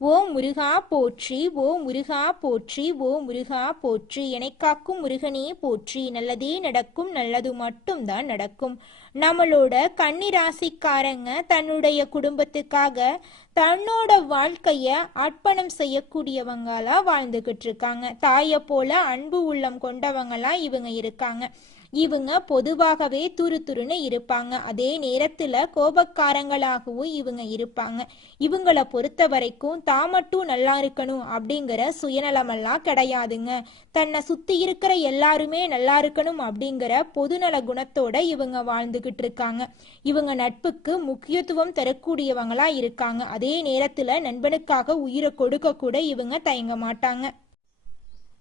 ஓ முருகா போற்றி ஓ முருகா போற்றி ஓ முருகா போற்றி காக்கும் முருகனே போற்றி நல்லதே நடக்கும் நல்லது மட்டும்தான் நடக்கும். நம்மளோட கன்னிராசிக்காரங்க தன்னுடைய குடும்பத்துக்காக தன்னோட வாழ்க்கைய அர்ப்பணம் செய்யக்கூடியவங்களா வாழ்ந்துகிட்டு இருக்காங்க. தாயை போல அன்பு உள்ளம் கொண்டவங்களா இவங்க இருக்காங்க. இவங்க பொதுவாகவே துரு துருன்னு இருப்பாங்க. அதே நேரத்துல கோபக்காரங்களாகவும் இவங்க இருப்பாங்க. இவங்கள பொறுத்த வரைக்கும் தான் மட்டும் நல்லா இருக்கணும் அப்படிங்கிற சுயநலமெல்லாம் கிடையாதுங்க. தன்னை சுத்தி இருக்கிற எல்லாருமே நல்லா இருக்கணும் அப்படிங்கிற பொதுநல குணத்தோட இவங்க வாழ்ந்துகிட்டு இருக்காங்க. இவங்க நட்புக்கு முக்கியத்துவம் தரக்கூடியவங்களா இருக்காங்க. அதே நேரத்துல நண்பனுக்காக உயிரை கொடுக்க கூட இவங்க தயங்க மாட்டாங்க.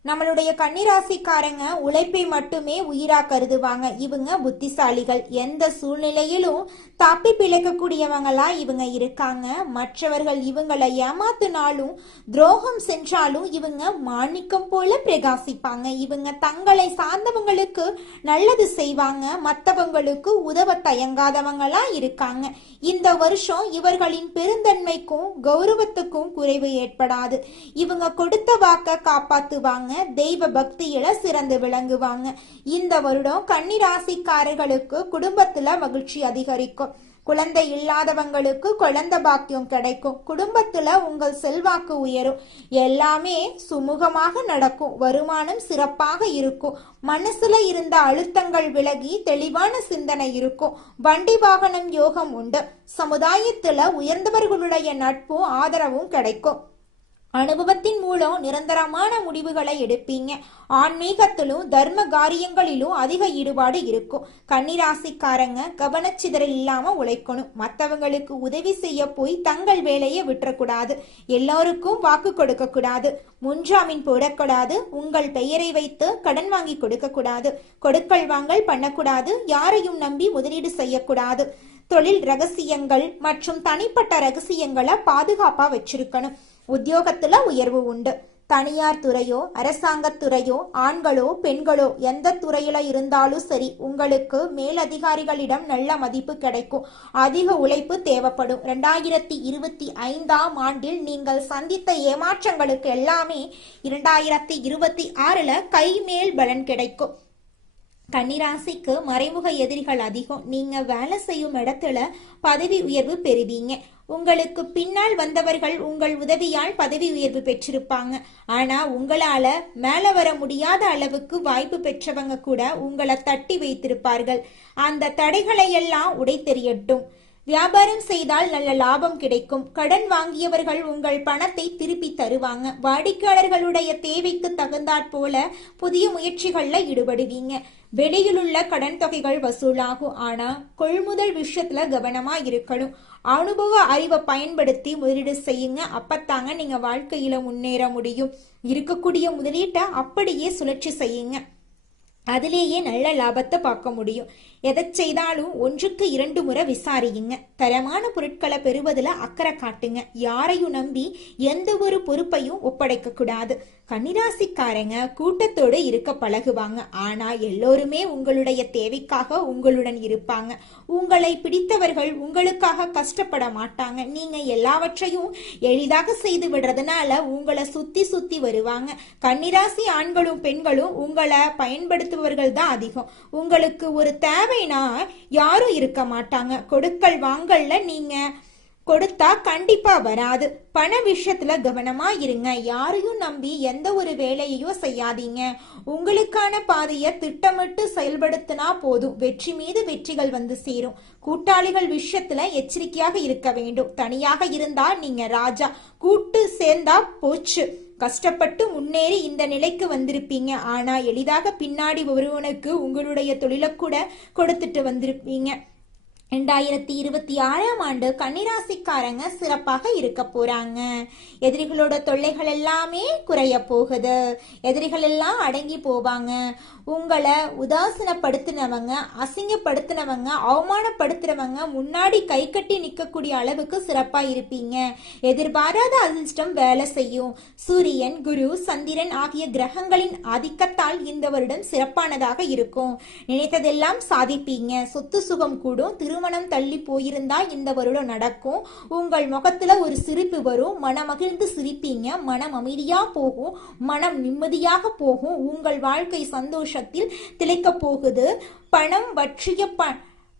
நம்மளுடைய கன்னிராசிக்காரங்க உழைப்பை மட்டுமே உயிரா கருதுவாங்க. இவங்க புத்திசாலிகள். எந்த சூழ்நிலையிலும் தப்பி பிழைக்கக்கூடியவங்களா இவங்க இருக்காங்க. மற்றவர்கள் இவங்களை ஏமாத்தினாலும் துரோகம் சென்றாலும் இவங்க மாணிக்கம் போல பிரகாசிப்பாங்க. இவங்க தங்களை சார்ந்தவங்களுக்கு நல்லது செய்வாங்க. மற்றவங்களுக்கு உதவ தயங்காதவங்களா இருக்காங்க. இந்த வருஷம் இவர்களின் பெருந்தன்மைக்கும் கௌரவத்துக்கும் குறைவு ஏற்படாது. இவங்க கொடுத்த வாக்க காப்பாத்துவாங்க. தெய்வ பக்தியில சிறந்து விளங்குவாங்க. இந்த வருடம் கன்னிராசிக்காரர்களுக்கு குடும்பத்துல மகிழ்ச்சி அதிகரிக்கும். குழந்தை இல்லாதவங்களுக்கு குழந்தை பாக்கியம் கிடைக்கும். குடும்பத்துல உங்கள் செல்வாக்கு உயரும். எல்லாமே சுமூகமாக நடக்கும். வருமானம் சிறப்பாக இருக்கும். மனசுல இருந்த அழுத்தங்கள் விலகி தெளிவான சிந்தனை இருக்கும். வண்டி வாகனம் யோகம் உண்டு. சமுதாயத்துல உயர்ந்தவர்களுடைய நட்பும் ஆதரவும் கிடைக்கும். அனுபவத்தின் மூலம் நிரந்தரமான முடிவுகளை எடுப்பீங்க. ஆன்மீகத்திலும் தர்ம காரியங்களிலும் அதிக ஈடுபாடு இருக்கும். கன்னிராசிக்காரங்க கவனச்சிதறல் இல்லாம உழைக்கணும். மற்றவங்களுக்கு உதவி செய்ய போய் தங்கள் வேலையை விட்டுறக்கூடாது. எல்லோருக்கும் வாக்கு கொடுக்க கூடாது முன்ஜாமீன் போடக்கூடாது. உங்கள் பெயரை வைத்து கடன் வாங்கி கொடுக்க கூடாது கொடுக்கல் வாங்கல் பண்ணக்கூடாது. யாரையும் நம்பி முதலீடு செய்யக்கூடாது. தொழில் ரகசியங்கள் மற்றும் தனிப்பட்ட ரகசியங்களை பாதுகாப்பா வச்சிருக்கணும். உத்தியோகத்துல உயர்வு உண்டு. தனியார் துறையோ அரசாங்கத்துறையோ ஆண்களோ பெண்களோ எந்த துறையில இருந்தாலும் சரி உங்களுக்கு மேலதிகாரிகளிடம் நல்ல மதிப்பு கிடைக்கும். அதிக உழைப்பு தேவைப்படும். ரெண்டாயிரத்தி இருபத்தி ஐந்தாம் ஆண்டில் நீங்கள் சந்தித்த ஏமாற்றங்களுக்கு எல்லாமே இரண்டாயிரத்தி இருபத்தி ஆறுல கைமேல் பலன் கிடைக்கும். கன்னிராசிக்கு மறைமுக எதிரிகள் அதிகம். நீங்க வேலை செய்யும் இடத்துல பதவி உயர்வு பெறுவீங்க. உங்களுக்கு பின்னால் வந்தவர்கள் உங்கள் உதவியால் பதவி உயர்வு பெற்றிருப்பாங்க. ஆனா உங்களால மேல வர முடியாத அளவுக்கு வாய்ப்பு பெற்றவங்க கூட உங்களை தட்டி வைத்திருப்பார்கள். அந்த தடைகளை எல்லாம் உடை தெரியட்டும் வியாபாரம் செய்தால் நல்ல லாபம் கிடைக்கும். கடன் வாங்கியவர்கள் உங்கள் பணத்தை திருப்பி தருவாங்க. வாடிக்கையாளர்களுடைய தேவைக்கு தகுந்தாற் போல புதிய முயற்சிகள்ல ஈடுபடுவீங்க. வெளியிலுள்ள கடன் தொகைகள் வசூலாகும். ஆனா கொள்முதல் விஷயத்துல கவனமா இருக்கணும். அனுபவ அறிவை பயன்படுத்தி முதலீடு செய்யுங்க. அப்பத்தாங்க நீங்க வாழ்க்கையில முன்னேற முடியும். இருக்கக்கூடிய முதலீட்டை அப்படியே சுழற்சி செய்யுங்க. அதுலேயே நல்ல லாபத்தை பார்க்க முடியும். எதை செய்தாலும் ஒன்றுக்கு இரண்டு முறை விசாரியுங்க. தரமான பொருட்களை பெறுவதில் அக்கறை காட்டுங்க. யாரையும் நம்பி எந்த ஒரு பொறுப்பையும் ஒப்படைக்க கூடாது. கன்னிராசிக்காரங்க கூட்டத்தோடு இருக்க பழகுவாங்க. ஆனா எல்லோருமே உங்களுடைய தேவைக்காக உங்களுடன் இருப்பாங்க. உங்களை பிடித்தவர்கள் உங்களுக்காக கஷ்டப்பட மாட்டாங்க. நீங்க எல்லாவற்றையும் எளிதாக செய்து விடுறதுனால உங்களை சுத்தி சுத்தி வருவாங்க. கன்னிராசி ஆண்களும் பெண்களும் உங்களை பயன்படுத்துபவர்கள் தான் அதிகம். உங்களுக்கு ஒரு தேவை தேவைனா யாரும் இருக்க மாட்டாங்க. கொடுக்கல் வாங்கல்ல நீங்க. கொடுத்தா கண்டிப்பா வராது. பண விஷயத்துல கவனமா இருங்க. யாரையும் நம்பி எந்த ஒரு வேலையையும் செய்யாதீங்க. உங்களுக்கான பாதையை திட்டமிட்டு செயல்படுத்தினா போதும். வெற்றி மீது வெற்றிகள் வந்து சேரும். கூட்டாளிகள் விஷயத்துல எச்சரிக்கையாக இருக்க வேண்டும். தனியாக இருந்தா நீங்க ராஜா. கூட்டு சேர்ந்தா போச்சு. கஷ்டப்பட்டு முன்னேறி இந்த நிலைக்கு வந்திருப்பீங்க. ஆனா எளிதாக பின்னாடி ஒருவனுக்கு உங்களுடைய தொழிலை கூட கொடுத்துட்டு வந்திருப்பீங்க. ரெண்டாயிரத்தி இருபத்தி ஆறாம் ஆண்டு கன்னிராசிக்காரங்க சிறப்பாக இருக்க போறாங்க. எதிரிகளோட தொல்லைகள் எல்லாமே குறைய போகுது. எதிரிகள் எல்லாம் அடங்கி போவாங்க. உங்களை உதாசனப்படுத்தினவங்க அசிங்கப்படுத்தினவங்க அவமானப்படுத்துறவங்க முன்னாடி கை கட்டி நிற்கக்கூடிய அளவுக்கு சிறப்பா இருப்பீங்க. எதிர்பாராத அதிர்ஷ்டம் வேலை செய்யும். சூரியன் குரு சந்திரன் ஆகிய கிரகங்களின் ஆதிக்கத்தால் இந்த வருடம் சிறப்பானதாக இருக்கும். நினைத்ததெல்லாம் சாதிப்பீங்க. சொத்து சுகம் கூடும் திருமணம் தள்ளி போயிருந்தா இந்த வருடம் நடக்கும். உங்கள் முகத்துல ஒரு சிரிப்பு வரும். மனமகிழ்ந்து சிரிப்பீங்க. மனம் அமைதியா போகும். மனம் நிம்மதியாக போகும். உங்கள் வாழ்க்கை சந்தோஷத்தில் திளைக்க போகுது. பணம் வற்றிய ப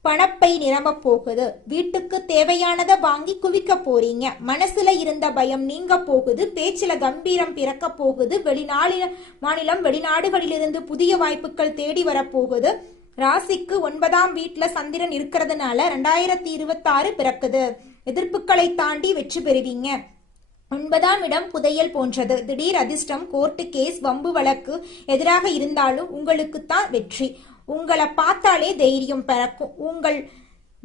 பணப்பை நிரம்ப போகுது. வீட்டுக்கு தேவையானதை வாங்கி குவிக்க போறீங்க. மனசுல இருந்த பயம் நீங்க போகுது. பேச்சுல கம்பீரம் பிறக்க போகுது. வெளிநாடு மாநிலம் வெளிநாடுகளிலிருந்து புதிய வாய்ப்புகள் தேடி வரப்போகுது ராசிக்கு ஒன்பதாம் வீட்டில் சந்திரன் இருக்கிறதுனால ரெண்டாயிரத்தி இருபத்தாறு பிறக்குது. எதிர்ப்புகளை தாண்டி வெற்றி பெறுவீங்க. ஒன்பதாம் இடம் புதையல் போன்றது. திடீர் அதிர்ஷ்டம் கோர்ட்டு கேஸ் வம்பு வழக்கு எதிராக இருந்தாலும் உங்களுக்கு தான் வெற்றி. உங்களை பார்த்தாலே தைரியம் பிறக்கும். உங்கள்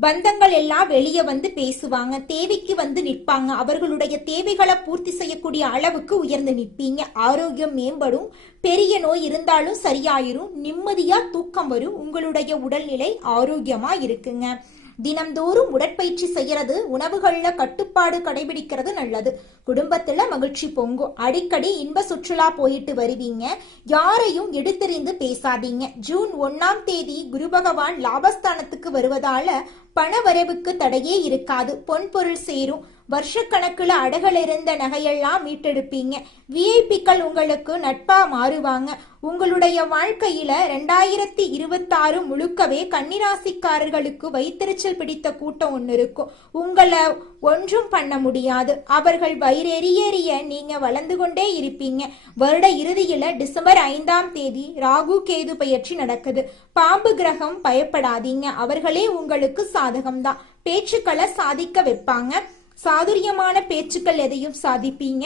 பந்தங்கள் எல்லாம் வெளியே வந்து பேசுவாங்க தேவைக்கு வந்து நிற்பாங்க. அவர்களுடைய தேவைகளை பூர்த்தி செய்யக்கூடிய அளவுக்கு உயர்ந்து நிற்பீங்க. ஆரோக்கியம் மேம்படும். பெரிய நோய் இருந்தாலும் சரியாயிரும். நிம்மதியா தூக்கம் வரும். உங்களுடைய உடல்நிலை ஆரோக்கியமா இருக்குங்க. தினம்தோறும் உடற்பயிற்சி செய்யறது உணவுகள்ல கட்டுப்பாடு கடைபிடிக்கிறது நல்லது. குடும்பத்துல மகிழ்ச்சி பொங்கும் அடிக்கடி இன்ப சுற்றுலா போயிட்டு வருவீங்க. யாரையும் எடுத்தெறிந்து பேசாதீங்க. ஜூன் ஒன்னாம் தேதி குரு பகவான் லாபஸ்தானத்துக்கு வருவதால பண வரவுக்கு தடையே இருக்காது. பொன் பொருள் சேரும். வருஷக்கணக்கில் அடகல் இருந்த நகையெல்லாம் மீட்டெடுப்பீங்க. விஐபிக்கள் உங்களுக்கு நட்பா மாறுவாங்க. உங்களுடைய வாழ்க்கையில ரெண்டாயிரத்தி இருபத்தாறு முழுக்கவே கன்னிராசிக்காரர்களுக்கு வைத்தறிச்சல் பிடித்த கூட்டம் ஒன்று இருக்கும். உங்களை ஒன்றும் பண்ண முடியாது. அவர்கள் வயிறெறியேறிய நீங்க வளர்ந்து கொண்டே இருப்பீங்க. வருட இறுதியில டிசம்பர் ஐந்தாம் தேதி ராகு கேது பயிற்சி நடக்குது. பாம்பு கிரகம் பயப்படாதீங்க. அவர்களே உங்களுக்கு சாதகம்தான். பேச்சுக்களை சாதிக்க வைப்பாங்க. சாதுரியமான பேச்சுக்கள் எதையும் சாதிப்பீங்க.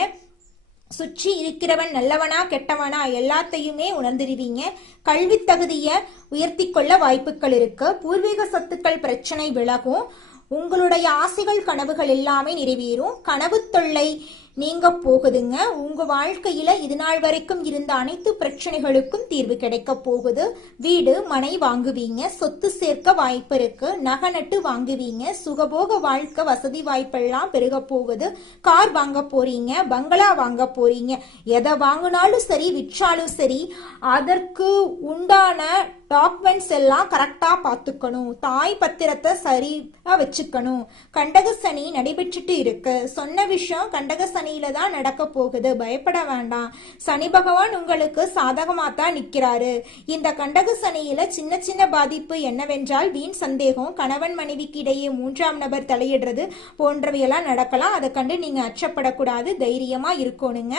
சுற்றி இருக்கிறவன் நல்லவனா கெட்டவனா எல்லாத்தையுமே உணர்ந்துருவீங்க. கல்வி தகுதியை உயர்த்தி கொள்ள வாய்ப்புகள் இருக்கு. பூர்வீக சொத்துக்கள் பிரச்சனை விலகும். உங்களுடைய ஆசைகள் கனவுகள் எல்லாமே நிறைவேறும். கனவு தொல்லை நீங்க போகுதுங்க. உங்க வாழ்க்கையில இது நாள் வரைக்கும் இருந்த அனைத்து பிரச்சனைகளுக்கும் தீர்வு கிடைக்க போகுது. வீடு மனை வாங்குவீங்க. சொத்து சேர்க்க வாய்ப்பு இருக்கு. நகை நட்டு வாங்குவீங்க. சுகபோக வாழ்க்கை வசதி வாய்ப்பெல்லாம் பெருக போகுது. கார் வாங்க போறீங்க. பங்களா வாங்க போறீங்க. எதை வாங்கினாலும் சரி விற்றாலும் சரி அதற்கு உண்டான டாக்குமெண்ட்ஸ் எல்லாம் கரெக்டா பார்த்துக்கணும். தாய் பத்திரத்தை சரியா வச்சுக்கணும். கண்டக சனி நடைபெற்றுட்டு இருக்கு. சொன்ன விஷயம் கண்டக சனியில தான் நடக்க போகுது. பயப்பட வேண்டாம். சனி பகவான் உங்களுக்கு சாதகமா தான் நிற்கிறாரு. இந்த கண்டக சனியில சின்ன சின்ன பாதிப்பு என்னவென்றால் வீண் சந்தேகம் கணவன் மனைவிக்கு இடையே மூன்றாம் நபர் தலையிடுறது போன்றவையெல்லாம் நடக்கலாம். அதை கண்டு நீங்க அச்சப்படக்கூடாது. தைரியமா இருக்கணுங்க.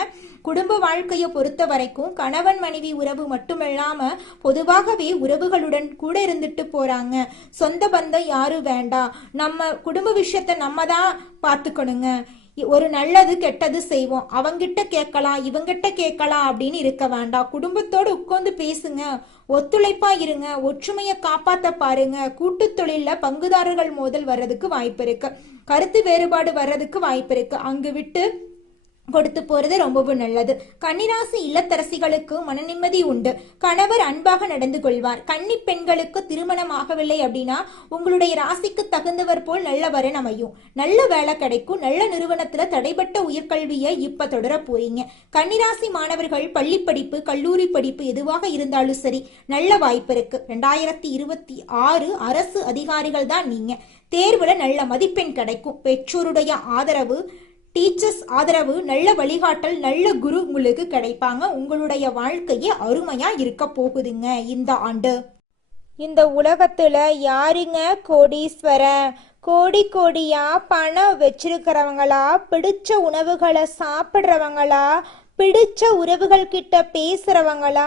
குடும்ப வாழ்க்கையை பொறுத்த வரைக்கும் கணவன் மனைவி உறவு மட்டுமில்லாம பொதுவாகவே உறவுகளுடன் கூட இருந்துட்டு போறாங்க. சொந்த பந்தம் யாரும் வேண்டாம். நம்ம குடும்ப விஷயத்தை நம்ம தான் பார்த்துக்கணுங்க. ஒரு நல்லது கெட்டது செய்வோம். அவங்கிட்ட கேட்கலாம் இவங்கிட்ட கேட்கலாம் அப்படின்னு இருக்க வேண்டாம். குடும்பத்தோடு உட்கார்ந்து பேசுங்க. ஒத்துழைப்பா இருங்க. ஒற்றுமையை காப்பாத்த பாருங்க. கூட்டு தொழில பங்குதாரர்கள் மோதல் வர்றதுக்கு வாய்ப்பு இருக்கு. கருத்து வேறுபாடு வர்றதுக்கு வாய்ப்பு இருக்கு. அங்கு விட்டு கொடுத்து போறது ரொம்பவும் நல்லது. கன்னிராசி இல்லத்தரசிகளுக்கு மன நிம்மதி உண்டு. கணவர் அன்பாக நடந்து கொள்வார். கன்னி பெண்களுக்கு திருமணம் ஆகவில்லை அப்படின்னா உங்களுடைய ராசிக்கு தகுந்தவர் போல் நல்ல வரன் அமையும். நல்ல வேலை கிடைக்கும். நல்ல நிறுவனத்துல தடைப்பட்ட உயர்கல்வியை இப்ப தொடர போறீங்க. கன்னிராசி மாணவர்கள் பள்ளி படிப்பு கல்லூரி படிப்பு எதுவாக இருந்தாலும் சரி நல்ல வாய்ப்பு இருக்கு. ரெண்டாயிரத்தி இருபத்தி ஆறு அரசு அதிகாரிகள் தான் நீங்க. தேர்வுல நல்ல மதிப்பெண் கிடைக்கும். பெற்றோருடைய ஆதரவு டீச்சர்ஸ் ஆதரவு நல்ல வழிகாட்டல் நல்ல குரு உங்களுக்கு கிடைப்பாங்க. உங்களுடைய வாழ்க்கையே அருமையா இருக்க போகுதுங்க இந்த ஆண்டு. இந்த உலகத்துல யாருங்க கோடீஸ்வரன்? கோடி கோடியா பணம் வச்சிருக்கிறவங்களா? பிடிச்ச உணவுகளை சாப்பிட்றவங்களா? பிடிச்ச உறவுகள் கிட்ட பேசுறவங்களா?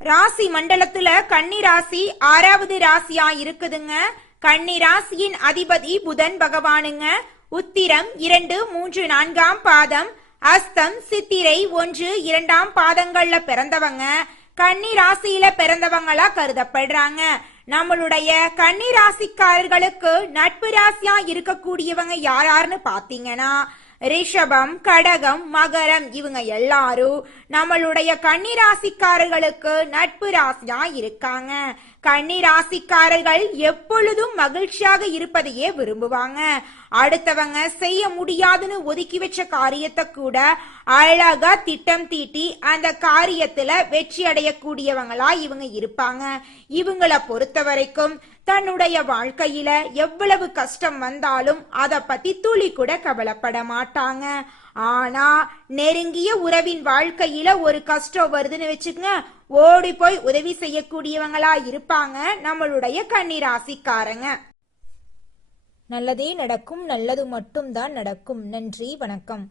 ராசி மண்டலத்துல கன்னி ராசி ஆறாவது ராசியா இருக்குதுங்க. கன்னி ராசியின் அதிபதி புதன் பகவானுங்க. உத்திரம் இரண்டு மூன்று நான்காம் பாதம். அஸ்தம் சித்திரை ஒன்று இரண்டாம் பாதங்கள்ல பிறந்தவங்க. கன்னி ராசியில பிறந்தவங்களா கருதப்படுறாங்க. நம்மளுடைய கன்னி ராசிக்காரர்களுக்கு நட்பு ராசியா இருக்கக்கூடியவங்க யார் யாருன்னு பாத்தீங்கன்னா ரிஷபம் கடகம் மகரம் இவங்க எல்லாரும் நம்மளுடைய கன்னிராசிக்காரர்களுக்கு நட்பு ராசியா இருக்காங்க. கன்னி ராசிக்காரர்கள் எப்பொழுதும் மகிழ்ச்சியாக இருப்பதையே விரும்புவாங்க. அடுத்தவங்க செய்ய முடியாதுன்னு ஒதுக்கி வச்ச காரியத்தை கூட அழகா திட்டம் தீட்டி அந்த காரியத்துல வெற்றி அடையக்கூடியவங்களா இவங்க இருப்பாங்க. இவங்களை பொறுத்த வரைக்கும் தன்னுடைய வாழ்க்கையில எவ்வளவு கஷ்டம் வந்தாலும் அதை பத்தி துளி கூட கவலைப்பட மாட்டாங்க. ஆனா நெருங்கிய உறவின் வாழ்க்கையில ஒரு கஷ்டம் வருதுன்னு வச்சுக்கங்க ஓடி போய் உதவி செய்யக்கூடியவங்களா இருப்பாங்க நம்மளுடைய கன்னிராசிக்காரங்க. நல்லதே நடக்கும் நல்லது மட்டும்தான் நடக்கும். நன்றி வணக்கம்.